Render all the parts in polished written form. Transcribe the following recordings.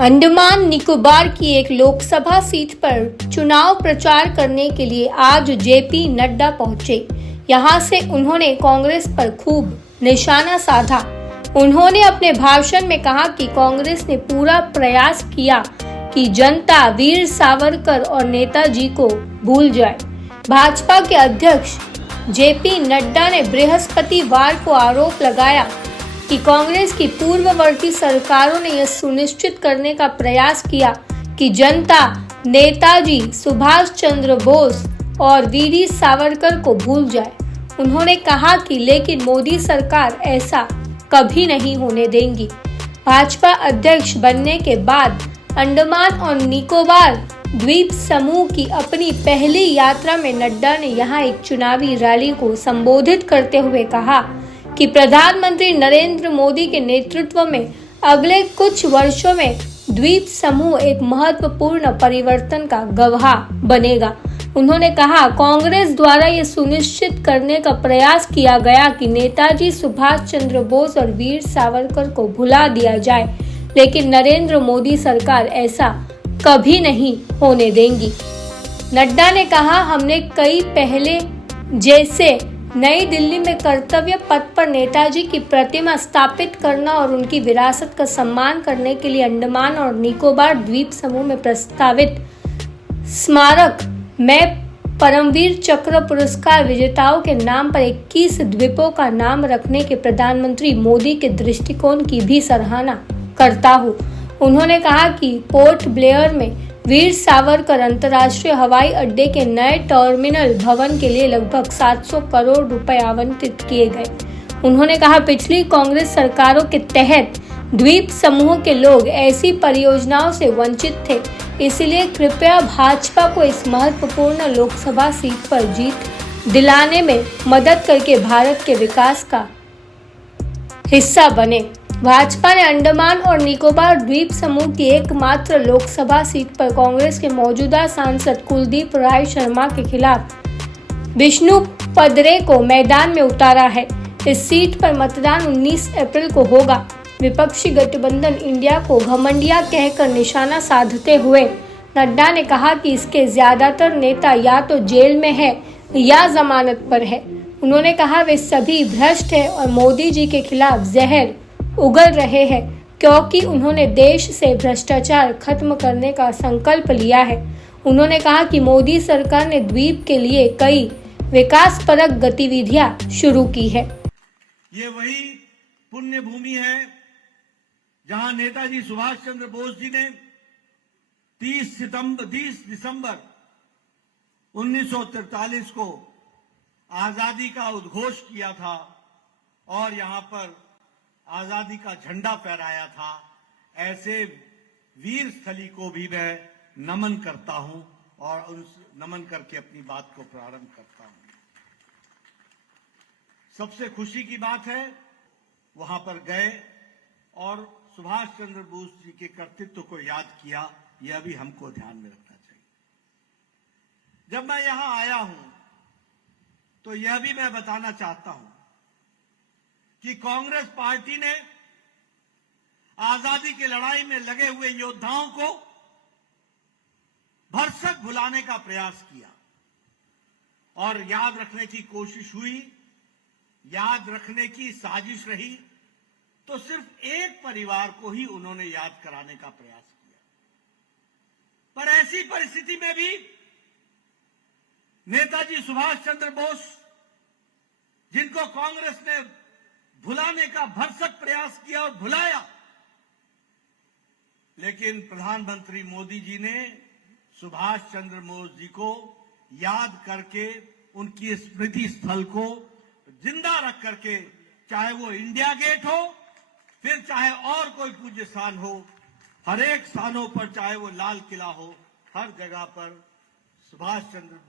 अंडमान निकोबार की एक लोकसभा सीट पर चुनाव प्रचार करने के लिए आज जेपी नड्डा पहुंचे। यहां से उन्होंने कांग्रेस पर खूब निशाना साधा। उन्होंने अपने भाषण में कहा कि कांग्रेस ने पूरा प्रयास किया कि जनता वीर सावरकर और नेताजी को भूल जाए। भाजपा के अध्यक्ष जेपी नड्डा ने बृहस्पतिवार को आरोप लगाया कि कांग्रेस की पूर्ववर्ती सरकारों ने यह सुनिश्चित करने का प्रयास किया कि जनता नेताजी सुभाष चंद्र बोस और वीर सावरकर को भूल जाए। उन्होंने कहा कि लेकिन मोदी सरकार ऐसा कभी नहीं होने देंगी। भाजपा अध्यक्ष बनने के बाद अंडमान और निकोबार द्वीप समूह की अपनी पहली यात्रा में नड्डा ने यहां एक चुनावी रैली को संबोधित करते हुए कहा कि प्रधानमंत्री नरेंद्र मोदी के नेतृत्व में अगले कुछ वर्षों में द्वीप समूह एक महत्वपूर्ण परिवर्तन का गवाह बनेगा। उन्होंने कहा, कांग्रेस द्वारा ये सुनिश्चित करने का प्रयास किया गया कि नेताजी सुभाष चंद्र बोस और वीर सावरकर को भुला दिया जाए, लेकिन नरेंद्र मोदी सरकार ऐसा कभी नहीं होने देंगी। नड्डा ने कहा, हमने कई पहले जैसे नई दिल्ली में कर्तव्य पथ पर नेताजी की प्रतिमा स्थापित करना और उनकी विरासत का सम्मान करने के लिए अंडमान और निकोबार द्वीप समूह में प्रस्तावित स्मारक में परमवीर चक्र पुरस्कार विजेताओं के नाम पर 21 द्वीपों का नाम रखने के प्रधानमंत्री मोदी के दृष्टिकोण की भी सराहना करता हूँ। उन्होंने कहा कि पोर्ट ब्लेयर में वीर सावरकर अंतर्राष्ट्रीय हवाई अड्डे के नए टर्मिनल भवन के लिए लगभग 700 करोड़ रुपए आवंटित किए गए। उन्होंने कहा, पिछली कांग्रेस सरकारों के तहत द्वीप समूह के लोग ऐसी परियोजनाओं से वंचित थे, इसलिए कृपया भाजपा को इस महत्वपूर्ण लोकसभा सीट पर जीत दिलाने में मदद करके भारत के विकास का हिस्सा बने। भाजपा ने अंडमान और निकोबार द्वीप समूह की एकमात्र लोकसभा सीट पर कांग्रेस के मौजूदा सांसद कुलदीप राय शर्मा के खिलाफ विष्णु पदरे को मैदान में उतारा है। इस सीट पर मतदान 19 अप्रैल को होगा। विपक्षी गठबंधन इंडिया को घमंडिया कहकर निशाना साधते हुए नड्डा ने कहा कि इसके ज्यादातर नेता या तो जेल में है या जमानत पर है। उन्होंने कहा, वे सभी भ्रष्ट है और मोदी जी के खिलाफ जहर उगल रहे हैं, क्योंकि उन्होंने देश से भ्रष्टाचार खत्म करने का संकल्प लिया है। उन्होंने कहा कि मोदी सरकार ने द्वीप के लिए कई विकासपरक गतिविधियां शुरू की है। ये वही पुण्य भूमि है जहां नेताजी सुभाष चंद्र बोस जी ने 30 दिसंबर 1943 को आजादी का उद्घोष किया था और यहां पर आजादी का झंडा फहराया था। ऐसे वीर स्थली को भी मैं नमन करता हूं और उस नमन करके अपनी बात को प्रारंभ करता हूं। सबसे खुशी की बात है, वहां पर गए और सुभाष चंद्र बोस जी के कर्तृत्व को याद किया। यह भी हमको ध्यान में रखना चाहिए। जब मैं यहां आया हूं तो यह भी मैं बताना चाहता हूं कि कांग्रेस पार्टी ने आजादी की लड़ाई में लगे हुए योद्धाओं को भरसक भुलाने का प्रयास किया और याद रखने की कोशिश हुई, याद रखने की साजिश रही तो सिर्फ एक परिवार को ही उन्होंने याद कराने का प्रयास किया। पर ऐसी परिस्थिति में भी नेताजी सुभाष चंद्र बोस, जिनको कांग्रेस ने भुलाने का भरसक प्रयास किया और भुलाया, लेकिन प्रधानमंत्री मोदी जी ने सुभाष चंद्र बोस जी को याद करके उनकी स्मृति स्थल को जिंदा रख करके, चाहे वो इंडिया गेट हो, फिर चाहे और कोई पूज्य स्थान हो, हर एक स्थानों पर, चाहे वो लाल किला हो, हर जगह पर सुभाष चंद्र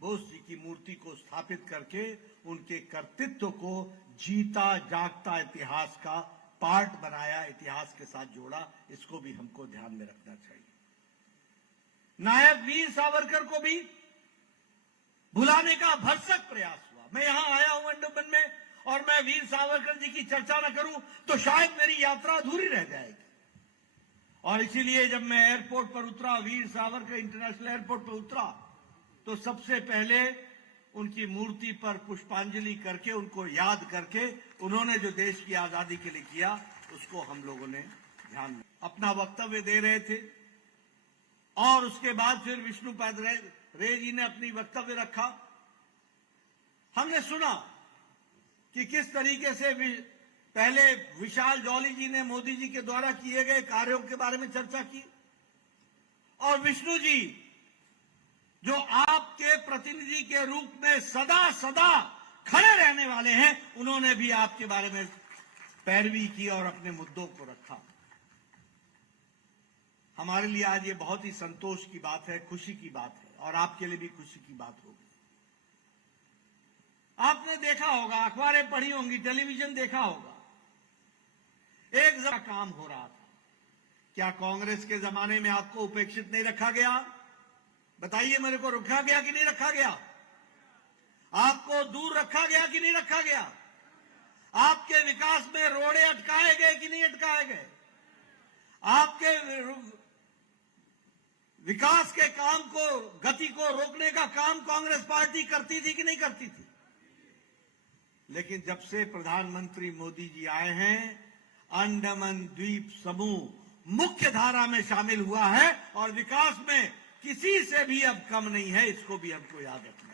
बोस जी की मूर्ति को स्थापित करके उनके कर्तृत्व को जीता जागता इतिहास का पार्ट बनाया, इतिहास के साथ जोड़ा। इसको भी हमको ध्यान में रखना चाहिए। नायक वीर सावरकर को भी भुलाने का भरसक प्रयास हुआ। मैं यहां आया हूं अंडमान में और मैं वीर सावरकर जी की चर्चा न करूं तो शायद मेरी यात्रा अधूरी रह जाएगी। और इसीलिए जब मैं एयरपोर्ट पर उतरा, वीर सावरकर इंटरनेशनल एयरपोर्ट पर उतरा, तो सबसे पहले उनकी मूर्ति पर पुष्पांजलि करके, उनको याद करके, उन्होंने जो देश की आजादी के लिए किया उसको हम लोगों ने ध्यान में अपना वक्तव्य दे रहे थे। और उसके बाद फिर विष्णुपद रे जी ने अपनी वक्तव्य रखा। हमने सुना कि किस तरीके से पहले विशाल जॉली जी ने मोदी जी के द्वारा किए गए कार्यों के बारे में चर्चा की, और विष्णु जी जो आपके प्रतिनिधि के रूप में सदा सदा खड़े रहने वाले हैं, उन्होंने भी आपके बारे में पैरवी की और अपने मुद्दों को रखा। हमारे लिए आज ये बहुत ही संतोष की बात है, खुशी की बात है, और आपके लिए भी खुशी की बात होगी। आपने देखा होगा, अखबारें पढ़ी होंगी, टेलीविजन देखा होगा, एक जगह काम हो रहा था। क्या कांग्रेस के जमाने में आपको उपेक्षित नहीं रखा गया? बताइए मेरे को, रखा गया कि नहीं रखा गया? आपको दूर रखा गया कि नहीं रखा गया? आपके विकास में रोड़े अटकाए गए कि नहीं अटकाए गए? आपके विकास के काम को, गति को रोकने का काम कांग्रेस पार्टी करती थी कि नहीं करती थी? लेकिन जब से प्रधानमंत्री मोदी जी आए हैं, अंडमान द्वीप समूह मुख्य धारा में शामिल हुआ है और विकास में किसी से भी अब कम नहीं है। इसको भी हमको याद रखना है।